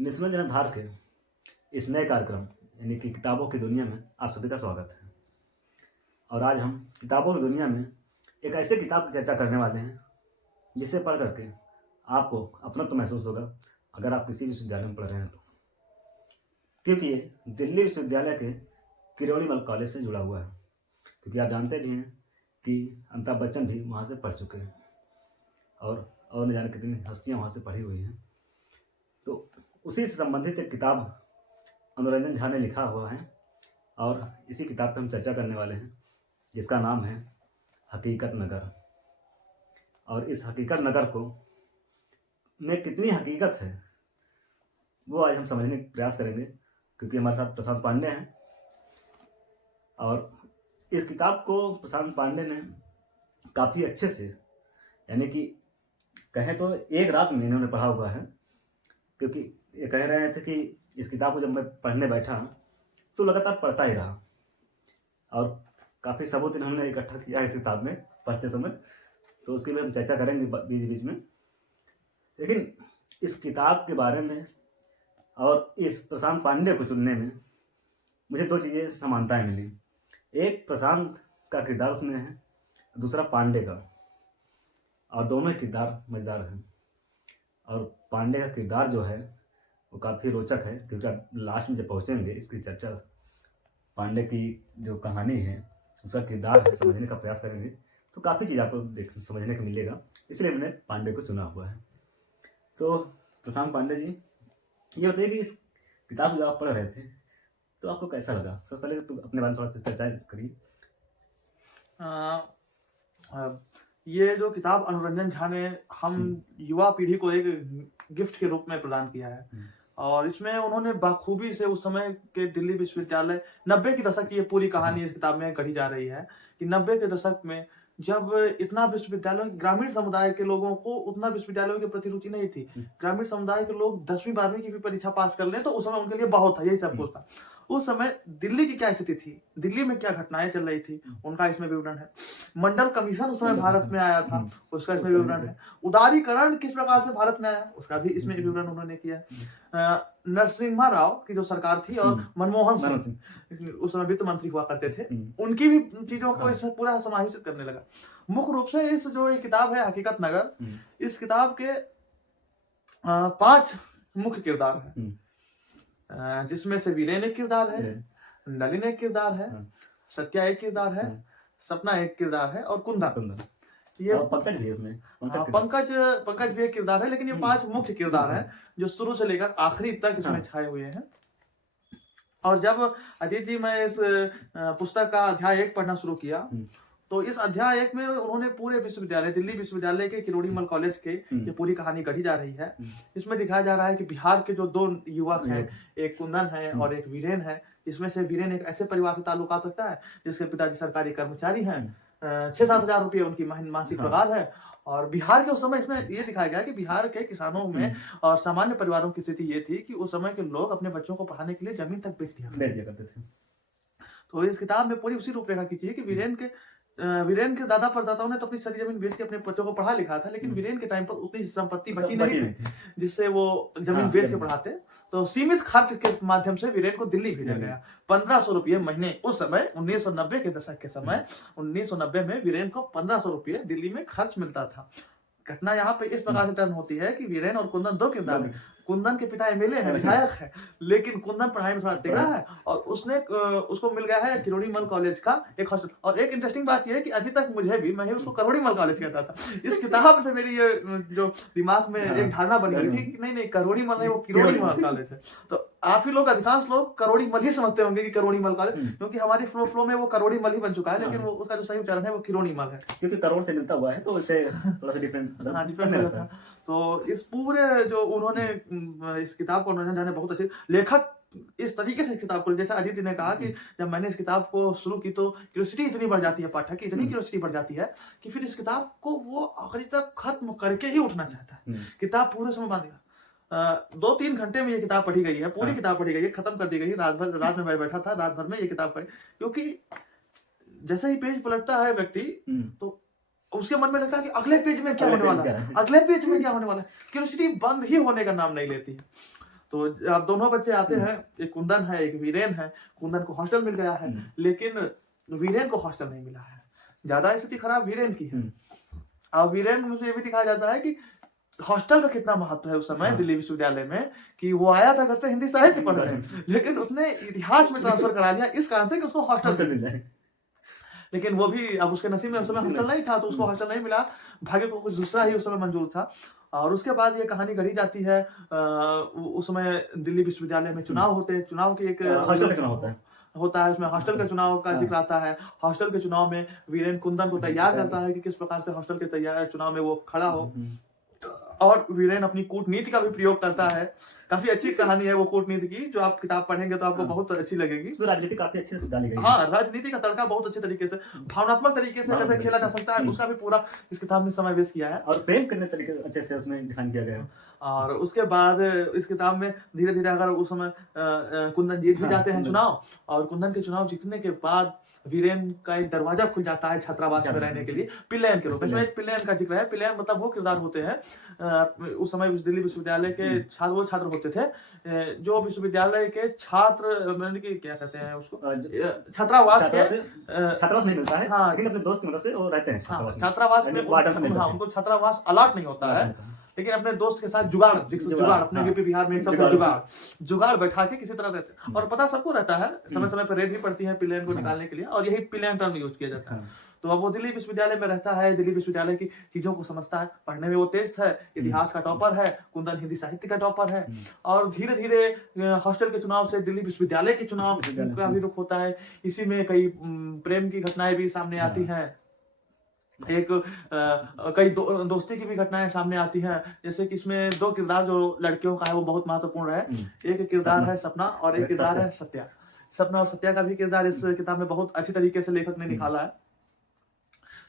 निस्मल जनाधार के इस नए कार्यक्रम यानी कि किताबों की दुनिया में आप सभी का स्वागत है। और आज हम किताबों की दुनिया में एक ऐसे किताब की चर्चा करने वाले हैं जिसे पढ़ करके आपको अपनत्व महसूस होगा अगर आप किसी विश्वविद्यालय में पढ़ रहे हैं तो, क्योंकि ये दिल्ली विश्वविद्यालय के किरोड़ीमल कॉलेज से जुड़ा हुआ है। क्योंकि आप जानते भी हैं कि अमिताभ बच्चन भी वहाँ से पढ़ चुके हैं और न जाने कितनी हस्तियाँ वहाँ से पढ़ी हुई हैं। तो उसी से संबंधित एक किताब अनुरंजन झा ने लिखा हुआ है और इसी किताब पर हम चर्चा करने वाले हैं, जिसका नाम है हकीकत नगर। और इस हकीकत नगर को में कितनी हकीकत है वो आज हम समझने का प्रयास करेंगे, क्योंकि हमारे साथ प्रशांत पांडे हैं। और इस किताब को प्रशांत पांडे ने काफ़ी अच्छे से, यानी कि कहें तो एक रात में इन्होंने पढ़ा हुआ है। क्योंकि ये कह रहे थे कि इस किताब को जब मैं पढ़ने बैठा तो लगातार पढ़ता ही रहा और काफ़ी सबूत इन्होंने इकट्ठा किया है इस किताब में पढ़ते समय, तो उसकी भी हम चर्चा करेंगे बीच बीच में। लेकिन इस किताब के बारे में और इस प्रशांत पांडे को चुनने में मुझे दो चीज़ें समानताएं मिली। एक प्रशांत का किरदार उसमें है, दूसरा पांडे का, और दोनों किरदार मज़ेदार हैं। और पांडे का किरदार जो है वो काफ़ी रोचक है, क्योंकि आप लास्ट में जब पहुँचेंगे इसकी चर्चा पांडे की जो कहानी है उसका किरदार है समझने का प्रयास करेंगे तो काफ़ी चीज़ आपको समझने को मिलेगा। इसलिए मैंने पांडे को चुना हुआ है। तो प्रशांत पांडे जी, ये बताइए कि इस किताब जो आप पढ़ रहे थे तो आपको कैसा लगा? सबसे पहले तो अपने बारे में थोड़ा सा चर्चा करिए। ये जो किताब अनुरंजन झा ने हम युवा पीढ़ी को एक गिफ्ट के रूप में प्रदान किया है, और इसमें उन्होंने बाखूबी से उस समय के दिल्ली विश्वविद्यालय 90 के दशक की ये पूरी कहानी इस किताब में गढ़ी जा रही है कि 90 के दशक में जब इतना विश्वविद्यालयों ग्रामीण समुदाय के लोगों को उतना विश्वविद्यालयों के प्रति रुचि नहीं थी। ग्रामीण समुदाय के लोग 10वीं 12वीं की भी परीक्षा पास कर लें तो उस समय उनके लिए बहुत था, यही सब कुछ था। उस समय दिल्ली की क्या स्थिति थी, दिल्ली में क्या घटनाएं चल रही थी, उनका इसमें विवरण है। मंडल कमीशन उस समय भारत में आया था, उसका इसमें विवरण है। उदारीकरण किस प्रकार से भारत में आया उसका भी इसमें विवरण उन्होंने किया है। नरसिम्हा राव की जो सरकार थी और मनमोहन सिंह उस समय वित्त मंत्री हुआ करते थे, उनकी भी चीजों को इसमें पूरा समाहित करने लगा। मुख्य रूप से इस जो ये किताब है हकीकत नगर, इस किताब के 5 मुख्य किरदार हैं, जिसमें से वीरेन एक किरदार है, नलिन एक किरदार है, सत्या एक किरदार है, सपना एक किरदार है और कुंदन। ये पंकज भी है उसमें, पंकज भी एक किरदार है। लेकिन ये 5 मुख्य किरदार हैं जो शुरू से लेकर आखिरी तक इसमें छाए हुए हैं। और जब अजीत जी मैं इस पुस्तक का अध्याय 1 पढ़ना शुरू किया तो इस अध्याय 1 में उन्होंने पूरे विश्वविद्यालय दिल्ली विश्वविद्यालय के किरोड़ीमल कॉलेज के ये पूरी कहानी गढ़ी जा रही है। इसमें दिखाया जा रहा है कि बिहार के जो 2 युवक हैं, एक कुंदन है और एक वीरेन है। इसमें से वीरेन एक ऐसे परिवार से ताल्लुक आ सकता है जिसके पिताजी सरकारी कर्मचारी हैं, 6-7 हजार रुपये उनकी मासिक पगार है। और बिहार के उस समय इसमें ये दिखाया गया कि बिहार के किसानों में और सामान्य परिवारों की स्थिति ये थी कि उस समय के लोग अपने बच्चों को पढ़ाने के लिए जमीन तक बेच दिया करते थे। तो इस किताब में पूरी उसी रूपरेखा की चाहिए कि वीरेन के दादा परदाताओं ने तो अपनी सारी जमीन बेच के अपने बच्चों को पढ़ा लिखा था, लेकिन वीरेन के टाइम पर उतनी संपत्ति बची नहीं थी जिससे वो जमीन बेच के पढ़ाते। तो सीमित खर्च के माध्यम से वीरेन को दिल्ली भेजा गया। 1500 रुपये महीने उस समय 1990 के दशक के समय 1990 में वीरेन को 1500 रुपये दिल्ली में खर्च मिलता था। घटना यहाँ पे इस प्रकार से टर्न होती है कि वीरेन और कुंदन 2 किरदार हैं। कुंदन के पिता एमएलए है, विधायक है, लेकिन कुंदन पढ़ाई में थोड़ा तिगड़ा है और उसको मिल गया है किरोड़ीमल कॉलेज का एक हॉस्टल। और एक इंटरेस्टिंग बात यह है कि अभी तक मैं उसको करोड़ीमल कॉलेज कहता था। इस किताब से मेरी ये जो दिमाग में एक धारणा बनी हुई थी कि नहीं करोड़ीमल नहीं, वो किरोड़ीमल कॉलेज है। तो आप ही लोग अधिकांश लोग करोड़ीमल ही समझते होंगे कि करोड़ीमल कॉलेज, क्योंकि हमारी फ्लो में वो करोड़ीमल ही बन चुका है, लेकिन वो उसका जो सही उच्चारण है वो किरोड़ीमल है, क्योंकि करोड़ से मिलता हुआ है तो इससे थोड़ा सा डिफरेंट था। तो इस पूरे जो उन्होंने इस किताब को अनुरंजन झा ने बहुत अच्छे लेखक इस तरीके से किताब को, जैसा अजीत जी ने कहा कि जब मैंने इस किताब को शुरू की तो क्यूरियोसिटी इतनी बढ़ जाती है, पाठक की इतनी क्यूरियोसिटी बढ़ जाती है कि फिर इस किताब को वो आखिरी तक खत्म करके ही उठना चाहता है। किताब पूरे समय बांधेगा। 2-3 घंटे में ये किताब पढ़ी गई है, पूरी किताब पढ़ी गई है, खत्म कर दी गई है। रात में मैं बैठा था, रात भर में ये किताब पढ़ी, क्योंकि जैसे ही पेज पलटता है व्यक्ति तो उसके मन में लगता है कि अगले पेज में क्या होने वाला है, अगले पेज में क्या होने वाला है। क्यूरियोसिटी बंद ही होने का नाम नहीं लेती है। तो अब दोनों बच्चे आते हैं, एक कुंदन है एक वीरेन है। कुंदन को हॉस्टल मिल गया है, लेकिन वीरेन को हॉस्टल नहीं मिला है। ज्यादा स्थिति खराब वीरेन की है। और वीरेन में ये भी दिखाया जाता है कि हॉस्टल का कितना महत्व है उस समय दिल्ली विश्वविद्यालय में, कि वो आया था घर से हिंदी साहित्य पढ़ने, लेकिन उसने इतिहास में ट्रांसफर करा लिया इस कारण से कि उसको हॉस्टल मिल जाए। लेकिन वो भी अब उसके नसीब में उस समय हॉस्टल नहीं था, तो उसको हॉस्टल नहीं मिला, भाग्य को कुछ दूसरा ही उस समय मंजूर था। और उसके बाद ये कहानी गढ़ी जाती है। उस समय दिल्ली विश्वविद्यालय में चुनाव होते हैं, चुनाव की एक हॉस्टल का चुनाव होता है, उसमें हॉस्टल के चुनाव का जिक्र आता है। हॉस्टल के चुनाव में वीरेन कुंदन को तैयार करता है कि किस प्रकार से हॉस्टल के चुनाव में वो खड़ा हो, और वीरेन अपनी कूटनीति का भी प्रयोग करता है। काफी अच्छी कहानी है वो कूटनीति की, जो आप किताब पढ़ेंगे तो आपको बहुत अच्छी लगेगी। तो राजनीति काफी अच्छे से डाली गई है। हाँ, राजनीति का तड़का बहुत अच्छे तरीके से, भावनात्मक तरीके से कैसे खेला जा सकता है, उसका भी पूरा इस किताब में समावेश किया है। और प्रेम करने तरीके अच्छे से उसमें दिखाई दिया गया है। और उसके बाद इस किताब में धीरे धीरे अगर उस समय कुंदन जीत भी जाते हैं चुनाव, और कुंदन के चुनाव जीतने के बाद वीरेन का एक दरवाजा खुल जाता है छात्रावास में रहने के लिए, पिल्लैन के रूप में। इसमें एक पिल्लैन का जिक्र है। पिल्लैन मतलब वो किरदार होते हैं उस समय दिल्ली विश्वविद्यालय के छात्र, वो छात्र होते थे जो विश्वविद्यालय के छात्र, मतलब कि क्या कहते हैं उसको, छात्रावास नहीं मिलता है, हाँ, लेकिन अपने दोस्त की मदद से वो रहते हैं छात्रावास में। उनको छात्रावास अलॉट नहीं होता है, लेकिन अपने दोस्त के साथ जुगाड़ अपने यूपी बिहार में सब जुगाड़ बैठा के किसी तरह रहते हैं। और पता सबको रहता है, समय समय पर रेड भी पड़ती है पिल्लैन को निकालने के लिए, और यही पिल्लैन टर्म यूज किया जाता है। तो अब वो दिल्ली विश्वविद्यालय में रहता है, दिल्ली विश्वविद्यालय की चीजों को समझता है, पढ़ने में वो तेज है, इतिहास का टॉपर है, कुंदन हिंदी साहित्य का टॉपर है। और धीरे धीरे हॉस्टल के चुनाव से दिल्ली विश्वविद्यालय के चुनाव का भी रुख होता है। इसी में कई प्रेम की घटनाएं भी सामने आती हैं, कई दोस्ती की भी घटनाएं सामने आती हैं। जैसे कि इसमें दो किरदार जो लड़कियों का है वो बहुत महत्वपूर्ण है। एक किरदार है सपना और एक किरदार है सत्या। सपना और सत्या का भी किरदार इस किताब में बहुत अच्छी तरीके से लेखक ने निकाला है।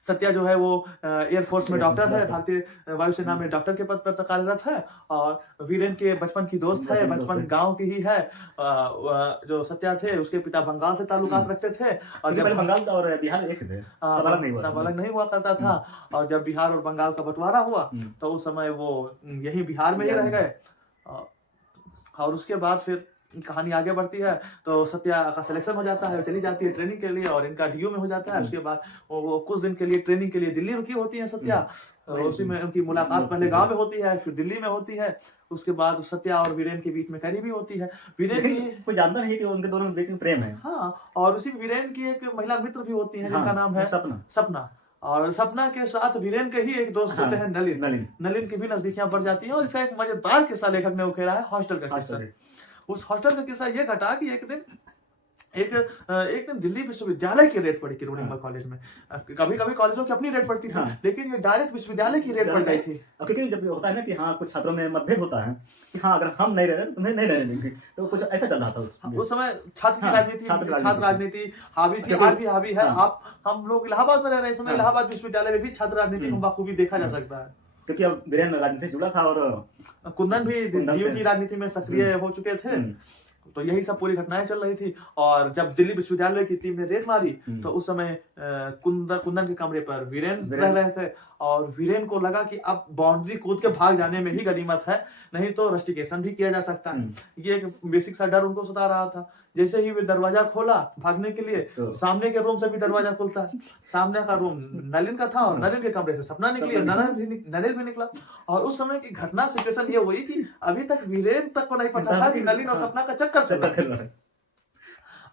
सत्या जो है वो एयरफोर्स में डॉक्टर है, भारतीय वायुसेना में डॉक्टर के पद पर कार्यरत है, और वीरेन के बचपन की दोस्त है, बचपन गांव की ही है। जो सत्या थे उसके पिता बंगाल से ताल्लुकात रखते थे, और जब बंगाल और बिहार एक थे, तब अलग नहीं हुआ करता था। और जब बिहार और बंगाल का बंटवारा हुआ तो उस समय वो यही बिहार में ही रह गए। और उसके बाद फिर कहानी आगे बढ़ती है, तो सत्या का सिलेक्शन हो जाता है, चली जाती है ट्रेनिंग के लिए, और इनका डीयू में हो जाता है। उसके बाद वो कुछ दिन के लिए ट्रेनिंग के लिए दिल्ली रुकी होती है सत्या, और उसी में उनकी मुलाकात पहले गांव में होती है, फिर दिल्ली में होती है। उसके बाद सत्या और वीरेन के बीच में करीबी होती है। वीरेन की कोई जानता नहीं कि उनके दोनों के बीच में प्रेम है। हाँ, और उसी वीरेन की एक महिला मित्र भी होती है जिनका नाम है सपना। और सपना के साथ वीरेन के ही एक दोस्त होते हैं नलिन की भी नजदीकियां बढ़ जाती है। और इसका एक मजेदार किस्सा लेखक ने उखेरा है, हॉस्टल का किस्सा। उस हॉस्टल का किस्सा ये घटा कि एक दिन दिल्ली विश्वविद्यालय की रेट पड़ी किरोड़ीमल कॉलेज में। कभी कभी कॉलेजों की अपनी रेट पड़ती थी, लेकिन ये डायरेक्ट विश्वविद्यालय की रेट पड़ गई थी। क्योंकि जब होता है ना कि हाँ कुछ छात्रों में मतभेद होता है कि हाँ अगर हम नहीं रह रहे तुम्हें नहीं रहने देंगे, तो कुछ ऐसा चल रहा था उस समय। छात्र राजनीति हावी थी, आज भी हावी है। आप हम लोग इलाहाबाद में रह रहे हैं, इस समय इलाहाबाद विश्वविद्यालय में भी छात्र राजनीति बखूबी देखा जा सकता है, क्योंकि अब वीरेन राजनीति से जुड़ा था और कुंदन भी डीयू की राजनीति में सक्रिय हो चुके थे। तो यही सब पूरी घटनाएं चल रही थी। और जब दिल्ली विश्वविद्यालय की टीम ने रेड मारी तो उस समय कुंदन के कमरे पर वीरेन रह रहे थे, और वीरेन को लगा कि अब बाउंड्री कूद के भाग जाने में ही गनीमत है, नहीं तो रस्टिकेशन भी किया जा सकता है। ये एक बेसिक सा डर उनको सता रहा था। जैसे ही वे दरवाजा खोला भागने के लिए, तो सामने के रूम से भी दरवाजा खुलता है। सामने का रूम नलिन का था, और नलिन के कमरे से सपना निकली, नलिन भी निकला। और उस समय की घटना सिचुएशन ये हुई कि अभी तक वीरेन तक को नहीं पता था कि नलिन और सपना का चक्कर चल रहा है।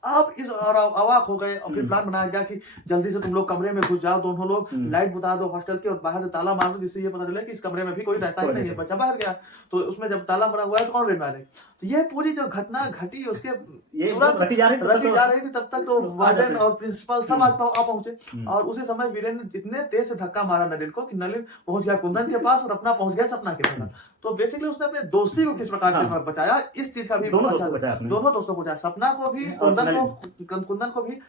आप इस और अवाक हो गए, और फिर प्लान बनाया गया कि जल्दी से तुम लोग कमरे में घुस जाओ, दोनों लोग लाइट बुता दो हॉस्टल की, और बाहर से ताला मार दो, जिससे ये पता चले कि इस कमरे में भी कोई रहता ही नहीं है, बच्चा बाहर गया। तो उसमें जब ताला मरा हुआ है तो कौन रेड मारे। तो ये पूरी जो घटना घटी उसके रची जा रही थी, तब तक तो वार्डन और प्रिंसिपल सब आ पहुंचे। और उसी समय वीरेन ने इतने तेज से धक्का मारा नलिन को कि नलिन पहुंच गया कुंदन के पास, और अपना पहुंच गया सपना के पास। तो बेसिकली उसने अपने दोस्ती को किस प्रकार से बचाया, इस चीज का भी दोनों दोस्तों को बचाया, सपना को भी, कुंदन को भी,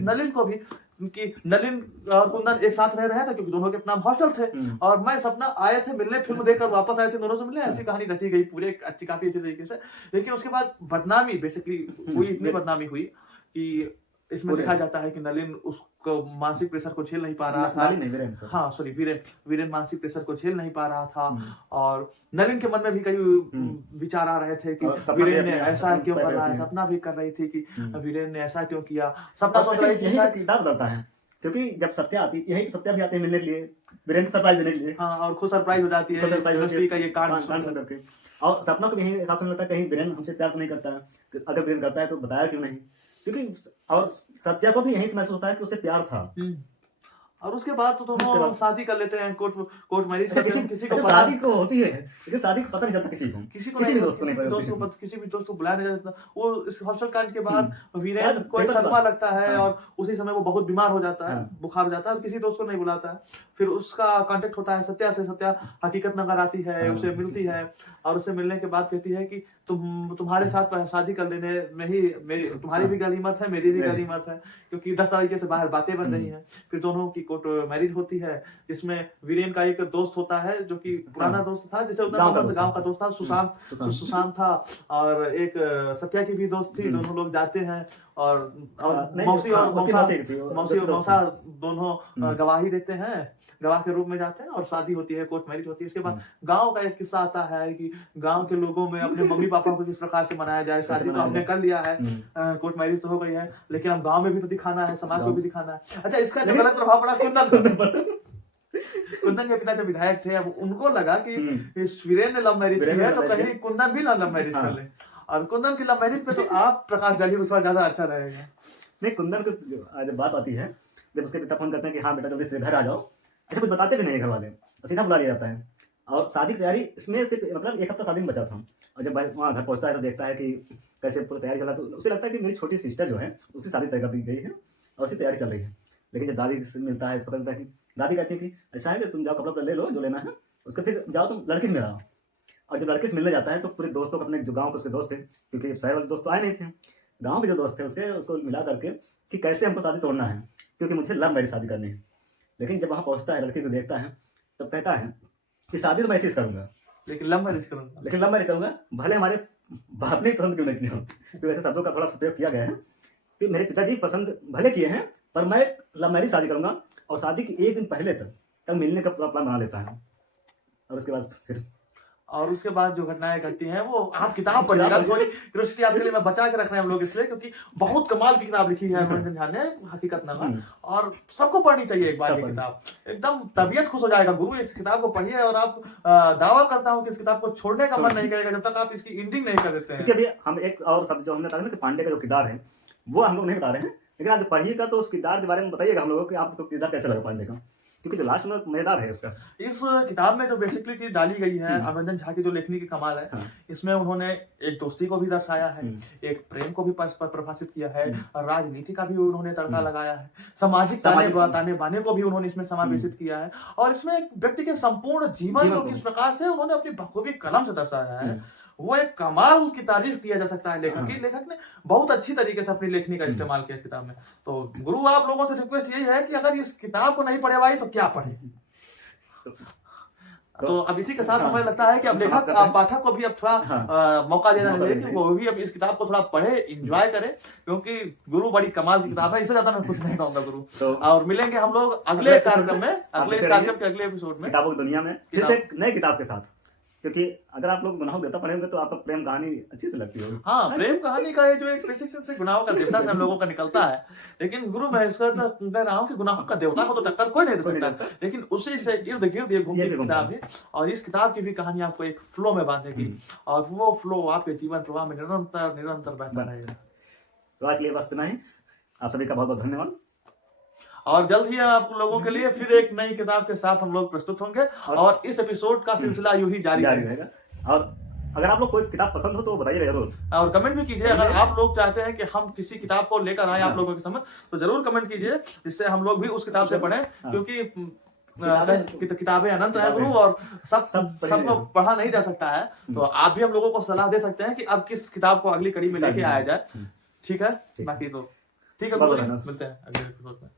नलिन को भी, कि नलिन और कुंदन एक साथ रह रहे थे क्योंकि दोनों के नाम हॉस्टल थे। और मैं सपना आए थे मिलने, फिल्म देखकर वापस आए थे दोनों से मिलने। ऐसी कहानी रची गई पूरे काफी अच्छे तरीके से। लेकिन उसके बाद बदनामी बेसिकली हुई, इतनी बदनामी हुई कि इसमें दिखाया जाता है कि नलिन उसको मानसिक प्रेशर को झेल नहीं पा रहा था। नलिन नहीं, वीरेन सर। हाँ सॉरी, वीरेन मानसिक प्रेशर को झेल नहीं पा रहा था। हम्म। और नलिन के मन में भी कई विचार आ रहे थे कि और सपना वीरेन भी ने अपने ऐसा आप क्यों पैदा कर रहा है, होती है। सपना भी कर रही थी कि हम्म। वीरेन ने ऐसा क्यों किया, सपना सोच और रही थी यही शायद- सब किताब बताता है, क्योंकि जब सत्या आती, यही सत्या भी आते हैं मिलने के लिए, वीरेन को सरप्राइज देने के लिए। हाँ, और खुद सरप्राइज हो जाती है तो सरप्राइज होती है यूनिवर्सिटी का ये कांड कांड सुन करके। और सपना को भी यही एहसास होने लगता है कहीं वीरेन हमसे प्यार तो नहीं करता है, कि अगर वीरेन करता है तो बताया क्यों नहीं, क्योंकि और सत्या को भी यही महसूस होता है कि उसे प्यार था। और उसके बाद तो उसके दोनों बाद- शादी कर लेते हैं, कोर्ट मैरिज अच्छा, करते हैं। किसी को अच्छा, पता शादी को होती है, लेकिन शादी को पता नहीं चलता किसी को, किसी को किसी नहीं, भी दोस्त को नहीं पता दोस्त चलती। को किसी भी दोस्त को बुलाया नहीं जाता। वो इस हॉस्टल कांड के बाद वीरेन शायद को एक पेपर सदमा बाद- लगता है हाँ। और उसी समय वो बहुत बीमार हो जाता है, हाँ। बुखार हो जाता है और किसी दोस्त को नहीं बुलाता है। फिर उसका कांटेक्ट होता है सत्या से, सत्या हकीकत नगर आती है, हाँ। उसे मिलती है और उससे मिलने के बाद कहती है कि तुम्हारे साथ शादी कर लेने में ही मेरी तुम्हारी भी गनीमत है, मेरी भी गनीमत है, क्योंकि 10 तरीके से बाहर बातें बन रही हैं। फिर दोनों की कोर्ट मैरिज होती है, जिसमें वीरेन का एक दोस्त होता है जो कि पुराना दोस्त था, जिसे उतना गांव का दोस्त था, सुशांत था। और एक सत्या की भी दोस्त थी, दोनों लोग जाते हैं और मौसी और मौसा दोनों गवाही देते हैं, गवाह के रूप में जाते हैं और शादी होती है, कोर्ट मैरिज होती है। उसके बाद गांव का एक किस्सा आता है कि गांव के लोगों में अपने मम्मी पापा को किस प्रकार से मनाया जाए। शादी तो हमने कर लिया है, कोर्ट मैरिज तो हो गई है, लेकिन अब गांव में भी तो दिखाना है, समाज को भी दिखाना है। अच्छा, इसका जो गलत प्रभाव पड़ा कुंदन के पिता जो विधायक थे, अब उनको लगा कि वीरेन ने लव मैरिज की है तो कहीं कुंदन भी लव मैरिज कर ले। और कुंदन की लव मैरिज पे तो आप प्रकाश डालिए, उसका ज्यादा अच्छा रहेगा। नहीं, कुंदन को जब बात आती है, जब उसके पिता फोन करते हैं कि हाँ बेटा जल्दी से घर आ जाओ, ऐसे कुछ बताते भी नहीं घर वाले, सीधा बुला लिया जाता है। और शादी की तैयारी इसमें सिर्फ मतलब 1 हफ्ता शादी में बचा था। और जब भाई वहाँ घर पहुँचता है तो देखता है कि कैसे पूरी तैयारी चला, तो उसे लगता है कि मेरी छोटी सिस्टर जो है उसकी शादी तय कर दी गई है और उसकी तैयारी चल रही है। लेकिन जब दादी से मिलता है तो पता चलता है कि दादी कहती है कि ऐसा है कि तुम जाओ कपड़ा ले लो जो लेना है, उसके फिर जाओ तुम लड़की से मिलाओ। और जब लड़के से मिलने जाता है तो पूरे दोस्तों को, अपने जो गाँव के उसके दोस्त थे, क्योंकि शहर वाले दोस्त तो आए नहीं थे, गाँव के जो दोस्त थे उसको मिला करके कि कैसे हमको शादी तोड़ना है, क्योंकि मुझे लव मैरिज शादी करनी है। लेकिन जब वहाँ पहुँचता है, लड़की को देखता है, तब कहता है कि शादी तो मैं ऐसे ही करूँगा, लेकिन लव मैरिज करूँगा, भले हमारे बाप ने पसंद क्यों नहीं किया। तो ऐसे शब्दों का थोड़ा प्रयोग किया गया है कि मेरे पिताजी पसंद भले किए हैं, पर मैं लव मैरिज शादी करूँगा। और शादी के 1 दिन पहले तक मिलने का पूरा प्लान बना लेता है। और उसके बाद फिर उसके बाद जो घटनाएं घटती हैं वो आप किताब पढ़िएगा। थोड़ी क्यूरियोसिटी आपके लिए मैं बचा के रख रहे हैं हम लोग इसलिए, क्योंकि बहुत कमाल की किताब लिखी है मनोरंजन झा ने, हकीकत नगर, और सबको पढ़नी चाहिए एक बार ये किताब। एकदम तबीयत खुश हो जाएगा गुरु, इस किताब को पढ़िए। और आप दावा करता हूँ कि इस किताब को छोड़ने का मन नहीं करेगा जब तक आप इसकी एंडिंग नहीं कर देते हैं। क्योंकि अभी हम एक और शब्द जो हमने बताया ना कि पांडे का जो किरदार है वो हम लोग नहीं बता रहे हैं, लेकिन आप पढ़िएगा तो उस किरदार के बारे में बताइएगा हम लोगों को कि आपको किरदार कैसे लगा पांडे का, क्योंकि जो लास्ट में मजेदार है उसका। इस किताब में जो बेसिकली चीज डाली गई है, मनोरंजन झा की जो लेखनी की कमाल है, इसमें उन्होंने एक दोस्ती को भी दर्शाया है, एक प्रेम को भी परिभाषित किया है, राजनीति का भी उन्होंने तड़का लगाया है, सामाजिक ताने बाने को भी उन्होंने इसमें समावेशित किया है, और इसमें एक व्यक्ति के संपूर्ण जीवन को किस प्रकार से उन्होंने अपनी बखूबी कलम से दर्शाया है, वो एक कमाल की तारीफ किया जा सकता है। लेखक ने बहुत अच्छी तरीके से अपनी लेखनी का इस्तेमाल किया इस किताब में। तो गुरु आप लोगों से रिक्वेस्ट यही है कि अगर इस किताब को नहीं पढ़े भाई तो क्या पढ़े। तो अब इसी के साथ हमें लगता है कि अब लेखक पाठक को भी अब थोड़ा मौका देना चाहिए कि वो भी अब इस किताब को थोड़ा पढ़े, एंजॉय करे, क्योंकि गुरु बड़ी कमाल की किताब है। इससे ज्यादा मैं कुछ नहीं कहूंगा गुरु। और मिलेंगे हम लोग अगले कार्यक्रम में, अगले एपिसोड में, किताबों की दुनिया में फिर से एक नई किताब के साथ। क्योंकि अगर आप लोग गुनाहों देवता पढ़ेंगे तो आपको प्रेम कहानी अच्छी से लगती होगी। हाँ, प्रेम कहानी का जो एक प्रिसिक्शन से गुनाहों का देवता से हम लोगों का निकलता है, लेकिन गुरु मैं कह रहा हूँ कि गुनाहों का देवता को तो टक्कर कोई नहीं दे सकता, लेकिन उसी से इर्द गिर्द ये घूमती किताब है। और इस किताब की भी कहानी आपको एक फ्लो में बांधेगी, और वो फ्लो आपके जीवन प्रवाह में निरंतर बहता रहेगा। तो आज के लिए बस इतना ही। आप सभी का बहुत बहुत धन्यवाद। और जल्द ही आप लोगों के लिए फिर एक नई किताब के साथ हम लोग प्रस्तुत होंगे, और इस एपिसोड का सिलसिला यूं ही जारी रहेगा। और अगर आप लोग कोई किताब पसंद हो तो बताइए जरूर, और कमेंट भी कीजिए। अगर आप लोग चाहते हैं कि हम किसी किताब को लेकर आए आप लोगों के समझ, तो जरूर कमेंट कीजिए, जिससे हम लोग भी उस किताब से पढ़ें, क्योंकि किताबें अनंत है गुरु, और सब लोग पढ़ा नहीं जा सकता है। तो आप भी हम लोगों को सलाह दे सकते हैं कि अब किस किताब को अगली कड़ी में लेके आया जाए। ठीक है, बाकी तो ठीक है, मिलते हैं अगले एपिसोड में।